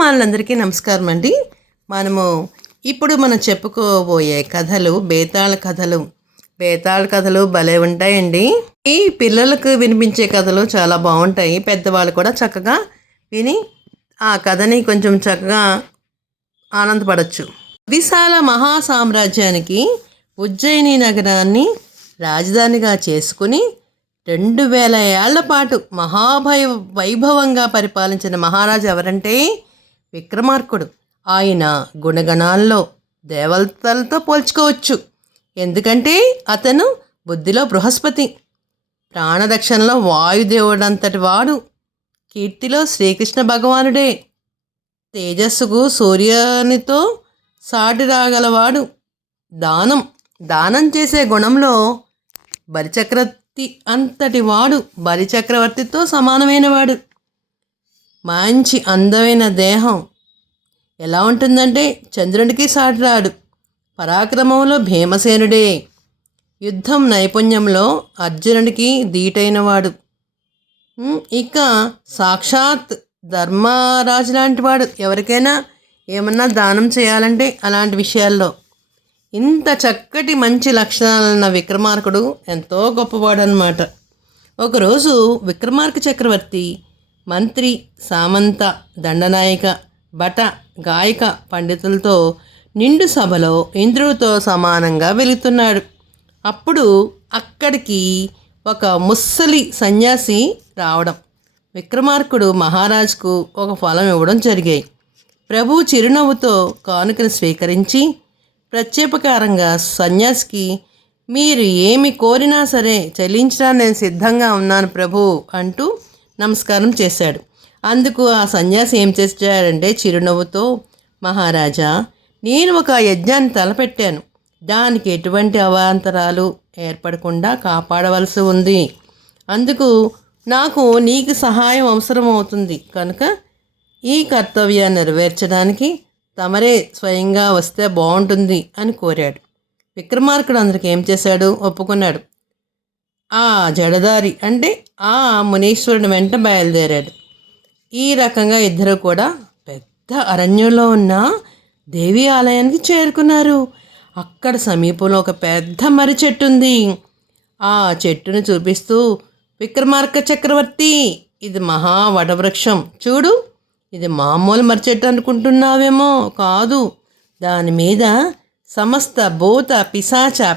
అభిమానులందరికీ నమస్కారం అండి. మనము ఇప్పుడు మనం చెప్పుకోబోయే కథలు బేతాళ కథలు. బేతాళ కథలు భలే ఉంటాయండి. ఈ పిల్లలకు వినిపించే కథలు చాలా బాగుంటాయి. పెద్దవాళ్ళు కూడా చక్కగా విని ఆ కథని కొంచెం చక్కగా ఆనందపడచ్చు. విశాల మహా సామ్రాజ్యానికి ఉజ్జయిని నగరాన్ని రాజధానిగా చేసుకుని రెండు వేల ఏళ్ళ పాటు మహాభై వైభవంగా పరిపాలించిన మహారాజు ఎవరంటే విక్రమార్కుడు. ఆయన గుణగణాల్లో దేవతలతో పోల్చుకోవచ్చు. ఎందుకంటే అతను బుద్ధిలో బృహస్పతి. ప్రాణదక్షణలో వాయుదేవుడంతటి వాడు. కీర్తిలో శ్రీకృష్ణ భగవానుడే. తేజస్సుకు సూర్యునితో సాటి రాగలవాడు. దానం దానం చేసే గుణంలో బలిచక్రవర్తి అంతటి వాడు బలిచక్రవర్తితో సమానమైనవాడు. మంచి అందమైన దేహం. ఎలా ఉంటుందంటే చంద్రునికి సాటిరాడు పరాక్రమంలో భీమసేనుడే. యుద్ధం నైపుణ్యంలో అర్జునుడికి ధీటైనవాడు. ఇక సాక్షాత్ ధర్మరాజు లాంటి వాడు ఎవరికైనా ఏమన్నా దానం చేయాలంటే అలాంటి విషయాల్లో. ఇంత చక్కటి మంచి లక్షణాలున్న విక్రమార్కుడు ఎంతో గొప్పవాడు అనమాట ఒకరోజు విక్రమార్క చక్రవర్తి మంత్రి సామంత దండనాయక భట గాయక పండితులతో నిండు సభలో ఇంద్రుడితో సమానంగా వెళుతున్నాడు. అప్పుడు అక్కడికి ఒక ముస్సలి సన్యాసి రావడం. విక్రమార్కుడు మహారాజుకు ఒక ఫలం ఇవ్వడం జరిగాయి. ప్రభు చిరునవ్వుతో కానుకను స్వీకరించి ప్రత్యేపకారంగా సన్యాసికి మీరు ఏమి కోరినా సరే చెల్లించడానికి నేను సిద్ధంగా ఉన్నాను ప్రభు అంటూ నమస్కారం చేశాడు. అందుకు ఆ సన్యాసి ఏం చేశాడంటే చిరునవ్వుతో మహారాజా నేను ఒక యజ్ఞాన్ని తలపెట్టాను. దానికి ఎటువంటి అవాంతరాలు ఏర్పడకుండా కాపాడవలసి ఉంది. అందుకు నాకు నీకు సహాయం అవసరం అవుతుంది. కనుక ఈ కర్తవ్యాన్ని నెరవేర్చడానికి తమరే స్వయంగా వస్తే బాగుంటుంది అని కోరాడు. విక్రమార్కుడు అందరికి ఏం చేశాడు? ఒప్పుకున్నాడు. ఆ జడదారి అంటే ఆ మునీశ్వరుని వెంట బయలుదేరాడు. ఈ రకంగా ఇద్దరు కూడా పెద్ద అరణ్యంలో ఉన్న దేవి ఆలయానికి చేరుకున్నారు. అక్కడ సమీపంలో ఒక పెద్ద మర్రి చెట్టు ఉంది. ఆ చెట్టును చూపిస్తూ విక్రమార్క చక్రవర్తి ఇది మహా వటవృక్షం. చూడు ఇది మామూలు మర్రి చెట్టు అనుకుంటున్నావేమో కాదు. దాని మీద సమస్త భూత పిశాచ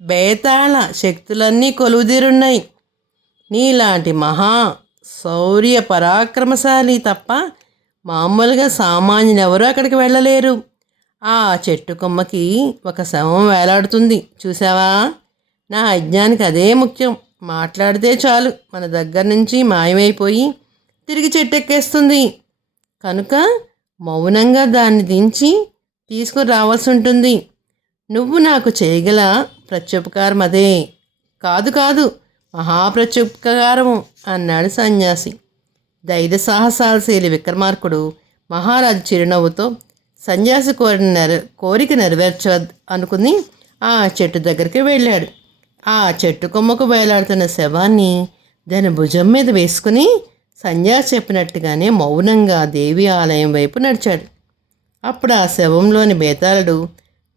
బేతాళ శక్తులన్నీ కొలువుదీరున్నాయి. నీలాంటి మహా శౌర్య పరాక్రమశాలి తప్ప మామూలుగా సామాన్యులు ఎవరు అక్కడికి వెళ్ళలేరు. ఆ చెట్టు కొమ్మకి ఒక శవం వేలాడుతుంది. చూసావా నా అజ్ఞానికి అదే ముఖ్యం. మాట్లాడితే చాలు. మన దగ్గర నుంచి మాయమైపోయి తిరిగి చెట్టెక్కేస్తుంది. కనుక మౌనంగా దాన్ని దించి తీసుకుని రావాల్సి ఉంటుంది. నువ్వు నాకు చేయగల ప్రత్యుపకారం అదే. కాదు కాదు మహాప్రత్యుపకారము అన్నాడు సన్యాసి. ధైర్య సాహసాలశీలి విక్రమార్కుడు మహారాజు చిరునవ్వుతో సన్యాసి కోరిన నెర కోరిక నెరవేర్చ అనుకుని ఆ చెట్టు దగ్గరికి వెళ్ళాడు. ఆ చెట్టు కొమ్మకు వేలాడుతున్న శవాన్ని దాని భుజం మీద వేసుకుని సన్యాసి చెప్పినట్టుగానే మౌనంగా దేవి ఆలయం వైపు నడిచాడు. అప్పుడు ఆ శవంలోని బేతాళుడు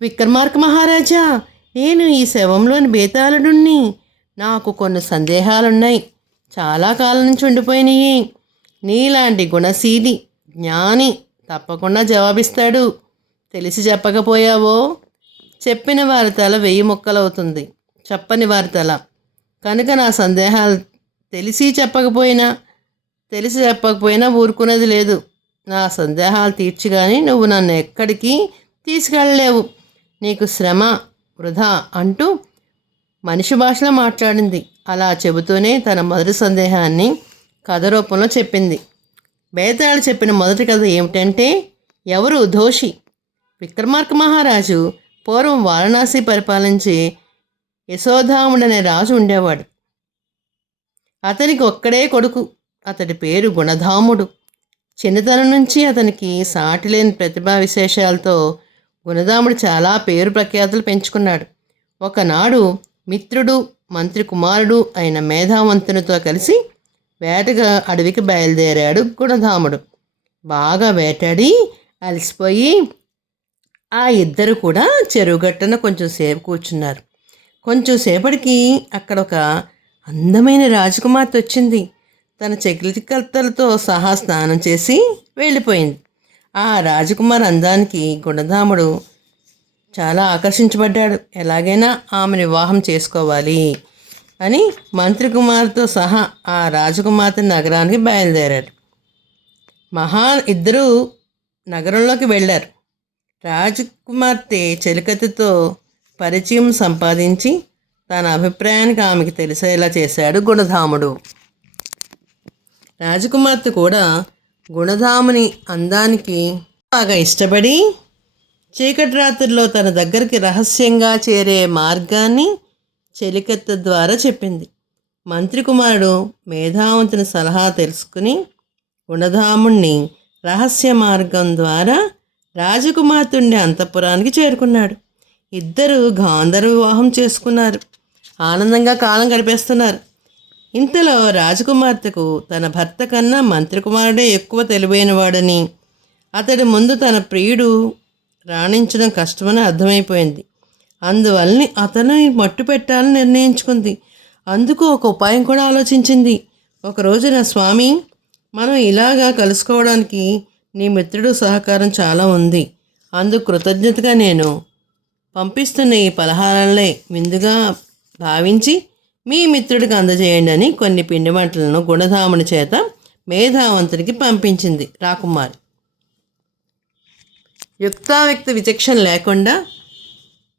విక్రమార్క మహారాజా నేను ఈ శవంలోని బేతాళుడుని నాకు కొన్ని సందేహాలున్నాయి. చాలా కాలం నుంచి ఉండిపోయినాయి. నీలాంటి గుణశీలి జ్ఞాని తప్పకుండా జవాబిస్తాడు. తెలిసి చెప్పకపోయావో? చెప్పిన వారి తల వెయ్యి ముక్కలవుతుంది. చెప్పని వారి తల. కనుక నా సందేహాలు తెలిసి చెప్పకపోయినా తెలిసి చెప్పకపోయినా ఊరుకునేది లేదు. నా సందేహాలు తీర్చి కానీ నువ్వు నన్ను ఎక్కడికి తీసుకెళ్ళలేవు. నీకు శ్రమ వృధా అంటూ మనిషి భాషలో మాట్లాడింది. అలా చెబుతూనే తన మొదటి సందేహాన్ని కథ రూపంలో చెప్పింది. బేతాళు చెప్పిన మొదటి కథ ఏమిటంటే ఎవరు దోషి? విక్రమార్క మహారాజు పూర్వం వారణాసి పరిపాలించి యశోధాముడనే రాజు ఉండేవాడు. అతనికి ఒక్కడే కొడుకు. అతడి పేరు గుణధాముడు. చిన్నతనం నుంచి అతనికి సాటిలేని ప్రతిభా విశేషాలతో గుణదాముడు చాలా పేరు ప్రఖ్యాతులు పెంచుకున్నాడు. ఒకనాడు మిత్రుడు మంత్రి కుమారుడు అయిన మేధావంతునితో కలిసి వేటగా అడవికి బయలుదేరాడు గుణధాముడు బాగా వేటాడి అలసిపోయి ఆ ఇద్దరు కూడా చెరువు గట్టున కొంచెం సేపు కూర్చున్నారు. కొంచెం సేపటికి అక్కడ ఒక అందమైన రాజకుమార్తె వచ్చింది. తన చెకిలికత్తలతో సహా స్నానం చేసి వెళ్ళిపోయింది. ఆ రాజకుమార్ అందానికి గుణధాముడు చాలా ఆకర్షించబడ్డాడు. ఎలాగైనా ఆమెను వివాహం చేసుకోవాలి అని మంత్రి కుమార్తో సహా ఆ రాజకుమార్తె నగరానికి బయలుదేరాడు మహా ఇద్దరూ నగరంలోకి వెళ్ళారు. రాజకుమార్తె చెలికత్తెతో పరిచయం సంపాదించి తన అభిప్రాయానికి ఆమెకు తెలిసేలా చేశాడు గుణధాముడు. రాజకుమార్తె కూడా గుణధాముని అందానికి బాగా ఇష్టపడి చీకటి రాత్రిలో తన దగ్గరికి రహస్యంగా చేరే మార్గాన్ని చెలికత్త ద్వారా చెప్పింది. మంత్రి కుమారుడు మేధావంతుని సలహా తెలుసుకుని గుణధాముణ్ణి రహస్య మార్గం ద్వారా రాజకుమార్తెండి అంతఃపురానికి చేరుకున్నాడు. ఇద్దరు గాంధర్వ వివాహం చేసుకున్నారు. ఆనందంగా కాలం గడిపేస్తున్నారు. ఇంతలో రాజకుమార్తెకు తన భర్త కన్నా మంత్రికుమారుడే ఎక్కువ తెలివైనవాడని అతడి ముందు తన ప్రియుడు రాణించడం కష్టమని అర్థమైపోయింది. అందువల్ని అతను మట్టు పెట్టాలని నిర్ణయించుకుంది. అందుకు ఒక ఉపాయం కూడా ఆలోచించింది. ఒకరోజు నా స్వామి మనం ఇలాగా కలుసుకోవడానికి నీ మిత్రుడు సహకారం చాలా ఉంది. అందుకు కృతజ్ఞతగా నేను పంపిస్తున్న ఈ పలహారాలే విందుగా భావించి మీ మిత్రుడికి అందజేయండి అని కొన్ని పిండి వంటలను గుణధాముని చేత మేధావంతునికి పంపించింది రాకుమారి. యుక్తావ్యక్త విచక్షణ లేకుండా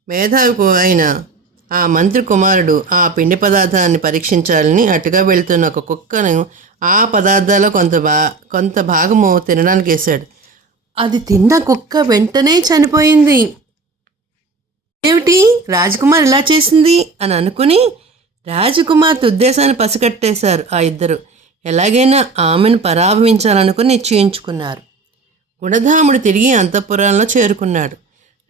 మేధావి అయిన ఆ మంత్రి కుమారుడు ఆ పిండి పదార్థాన్ని పరీక్షించాలని అటుగా వెళ్తున్న ఒక కుక్కను ఆ పదార్థాల్లో కొంత భా కొంత భాగము తినడానికి వేశాడు. అది తిన్న కుక్క వెంటనే చనిపోయింది. ఏమిటి? రాజకుమార్ ఇలా చేసింది? అని అనుకుని రాజకుమార్తె ఉద్దేశాన్ని పసిగట్టేశారు ఆ ఇద్దరు. ఎలాగైనా ఆమెను పరాభవించాలనుకుని నిశ్చయించుకున్నారు. గుణధాముడు తిరిగి అంతఃపురంలో చేరుకున్నాడు.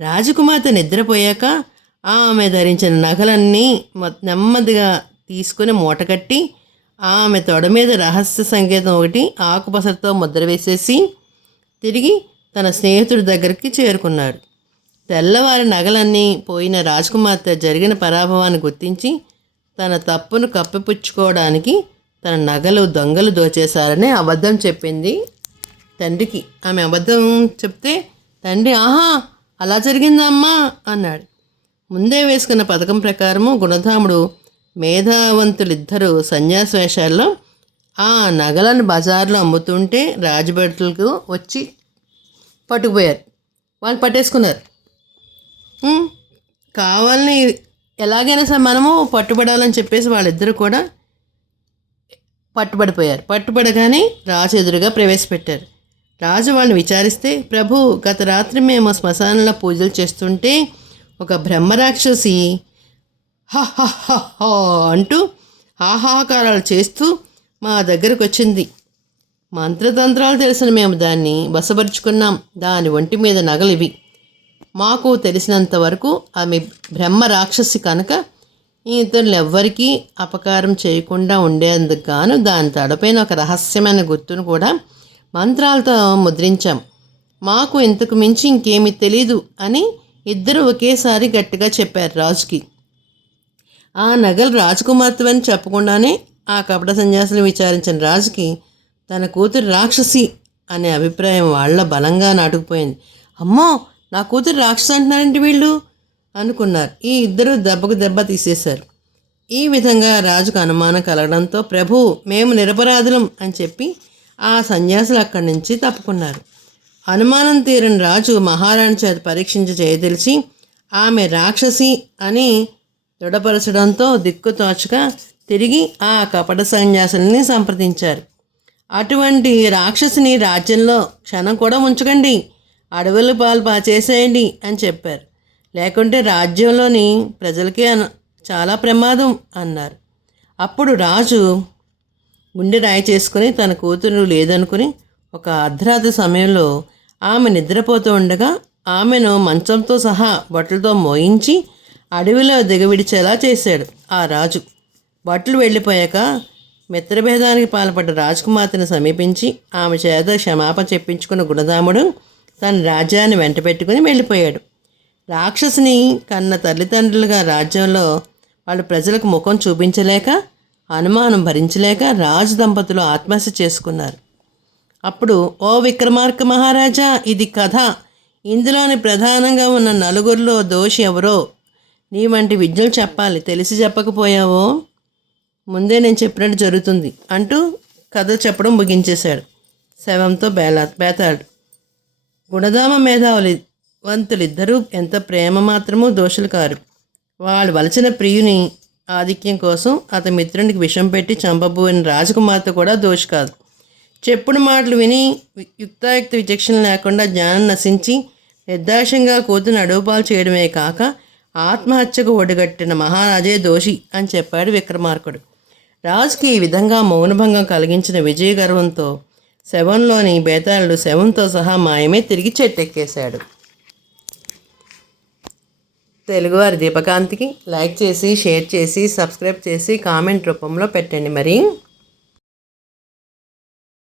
రాజకుమార్తె నిద్రపోయాక ఆమె ధరించిన నగలన్నీ మొ- నెమ్మదిగా తీసుకుని మూటకట్టి ఆమె తొడ మీద రహస్య సంకేతం ఒకటి ఆకుపసరతో ముద్ర వేసేసి తిరిగి తన స్నేహితుడి దగ్గరికి చేరుకున్నాడు తెల్లవారి నగలన్నీ పోయిన రాజకుమార్తె జరిగిన పరాభవాన్ని గుర్తించి తన తప్పును కప్పిపుచ్చుకోవడానికి తన నగలు దొంగలు దోచేశారని అబద్ధం చెప్పింది తండ్రికి. ఆమె అబద్ధం చెప్తే తండ్రి ఆహా అలా జరిగిందమ్మా అన్నాడు. ముందే వేసుకున్న పథకం ప్రకారము గుణధాముడు మేధావంతులిద్దరూ సన్యాస వేషాల్లో ఆ నగలను బజార్లో అమ్ముతుంటే రాజభటులకు వచ్చి పట్టుకుపోయారు. వాళ్ళు పట్టేసుకున్నారు. కావాలని ఎలాగైనా సరే మనము పట్టుబడాలని చెప్పేసి వాళ్ళిద్దరూ కూడా పట్టుబడిపోయారు. పట్టుబడగానే రాజు ఎదురుగా ప్రవేశపెట్టారు. రాజు వాళ్ళని విచారిస్తే ప్రభు గత రాత్రి మేము శ్మశానంలో పూజలు చేస్తుంటే ఒక బ్రహ్మరాక్షసి హ హ హ అంటూ హాహాకారాలు చేస్తూ మా దగ్గరకు వచ్చింది. మంత్రతంత్రాలు తెలిసిన మేము దాన్ని బసపరుచుకున్నాం దాని ఒంటి మీద నగలివి. మాకు తెలిసినంత వరకు ఆమె బ్రహ్మ రాక్షసి కనుక ఇతరులు ఎవ్వరికీ అపకారం చేయకుండా ఉండేందుకు గాను దాని తడపైన ఒక రహస్యమైన గుర్తును కూడా మంత్రాలతో ముద్రించాం. మాకు ఇంతకు మించి ఇంకేమీ తెలీదు అని ఇద్దరు ఒకేసారి గట్టిగా చెప్పారు రాజుకి. ఆ నగలు రాజకుమార్తె అని చెప్పకుండానే ఆ కపట సన్యాసులు విచారించిన రాజుకి తన కూతురు రాక్షసి అనే అభిప్రాయం వాళ్ళ బలంగా నాటుకుపోయింది. అమ్మో! నా కూతురు రాక్షసు అంటున్నారంటే వీళ్ళు? అనుకున్నారు. ఈ ఇద్దరు దెబ్బకు దెబ్బ తీసేశారు. ఈ విధంగా రాజుకు అనుమానం కలగడంతో ప్రభు మేము నిరపరాధులం అని చెప్పి ఆ సన్యాసులు అక్కడి నుంచి తప్పుకున్నారు. అనుమానం తీరిన రాజు మహారాణి చేత పరీక్షించి చేయదలిచి ఆమె రాక్షసి అని దృఢపరచడంతో దిక్కుతోచక తిరిగి ఆ కపట సన్యాసుల్ని సంప్రదించారు. అటువంటి రాక్షసిని రాజ్యంలో క్షణం కూడా ఉంచకండి. అడవుల పాలు పాచేసేయండి అని చెప్పారు. లేకుంటే రాజ్యంలోని ప్రజలకే అన- చాలా ప్రమాదం అన్నారు. అప్పుడు రాజు గుండె రాయి చేసుకుని తన కూతురు లేదనుకుని ఒక అర్ధరాత్రి సమయంలో ఆమె నిద్రపోతూ ఉండగా ఆమెను మంచంతో సహా బట్టలతో మోయించి అడవిలో దిగవిడిచేలా చేశాడు ఆ రాజు. బట్టలు వెళ్ళిపోయాక మిత్రభేదానికి పాల్పడ్డ రాజకుమార్తెను సమీపించి ఆమె చేత క్షమాపణ చెప్పించుకున్న గుణదాముడు తన రాజ్యాన్ని వెంటబెట్టుకుని వెళ్ళిపోయాడు. రాక్షసుని కన్న తల్లిదండ్రులుగా రాజ్యంలో వాళ్ళు ప్రజలకు ముఖం చూపించలేక అనుమానం భరించలేక రాజు దంపతులు ఆత్మహత్య చేసుకున్నారు. అప్పుడు ఓ విక్రమార్క మహారాజా ఇది కథ. ఇందులోని ప్రధానంగా ఉన్న నలుగురిలో దోషి ఎవరో? నీ వంటి విద్యలు చెప్పాలి. తెలిసి చెప్పకపోయావో? ముందే నేను చెప్పినట్టు జరుగుతుంది అంటూ కథ చెప్పడం ముగించేశాడు. శవంతో బేలా బేతాడు. గుణధామ మేధావులు వంతులిద్దరూ ఎంత ప్రేమ మాత్రమూ దోషులు కారు. వాళ్ళు వలచిన ప్రియుని ఆధిక్యం కోసం అతని మిత్రునికి విషం పెట్టి చంపబోయిన రాజకుమార్తె కూడా దోషి కాదు. చెప్పుడు మాటలు విని యుక్తాయుక్త విచక్షణ లేకుండా జ్ఞానం నశించి నిర్దాక్షంగా కూతురు అడుగుపాలు చేయడమే కాక ఆత్మహత్యకు ఒడిగట్టిన మహారాజే దోషి అని చెప్పాడు విక్రమార్కుడు. రాజుకి ఈ విధంగా మౌనభంగం కలిగించిన విజయ గర్వంతో శవంలోని బేతాళుడు శవంతో సహా మాయమే తిరిగి చెట్టెక్కేశాడు. తెలుగువారి దీపకాంతికి లైక్ చేసి షేర్ చేసి సబ్స్క్రైబ్ చేసి కామెంట్ రూపంలో పెట్టండి మరి.